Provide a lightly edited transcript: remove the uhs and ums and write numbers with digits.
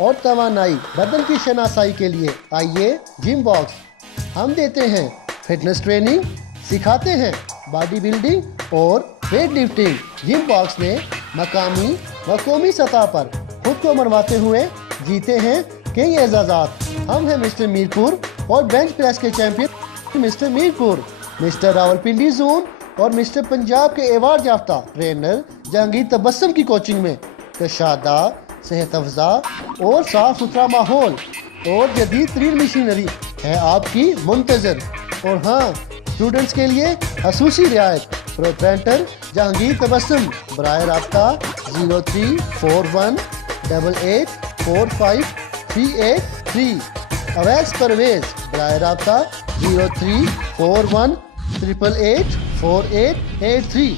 और तवानाई बदन की शनासाई के लिए आइए जिम बॉक्स। हम देते हैं फिटनेस ट्रेनिंग, सिखाते हैं बॉडी बिल्डिंग और वेट लिफ्टिंग। जिम बॉक्स ने मकामी व कौमी सतह पर खुद को मनवाते हुए जीते हैं कई एजाज़ात। हम हैं मिस्टर मीरपुर और बेंच प्रेस के champion mister Mirpur, mister Rawalpindi zone और मिस्टर पंजाब के अवार्ड याफ्ता ट्रेनर जहांगीर तबस्सुम की कोचिंग में कशादा, सेहत अफजा और साफ सुथरा माहौल और जदीद तरीन मशीनरी है आपकी मुंतजर। और हाँ, स्टूडेंट्स के लिए खसूसी रियायत। प्रोप्राइटर जहांगीर तबस्सुम, बराए राब्ता 0341 88 45383। अवैस परवेज, बराए राब्ता 0341 888 4883।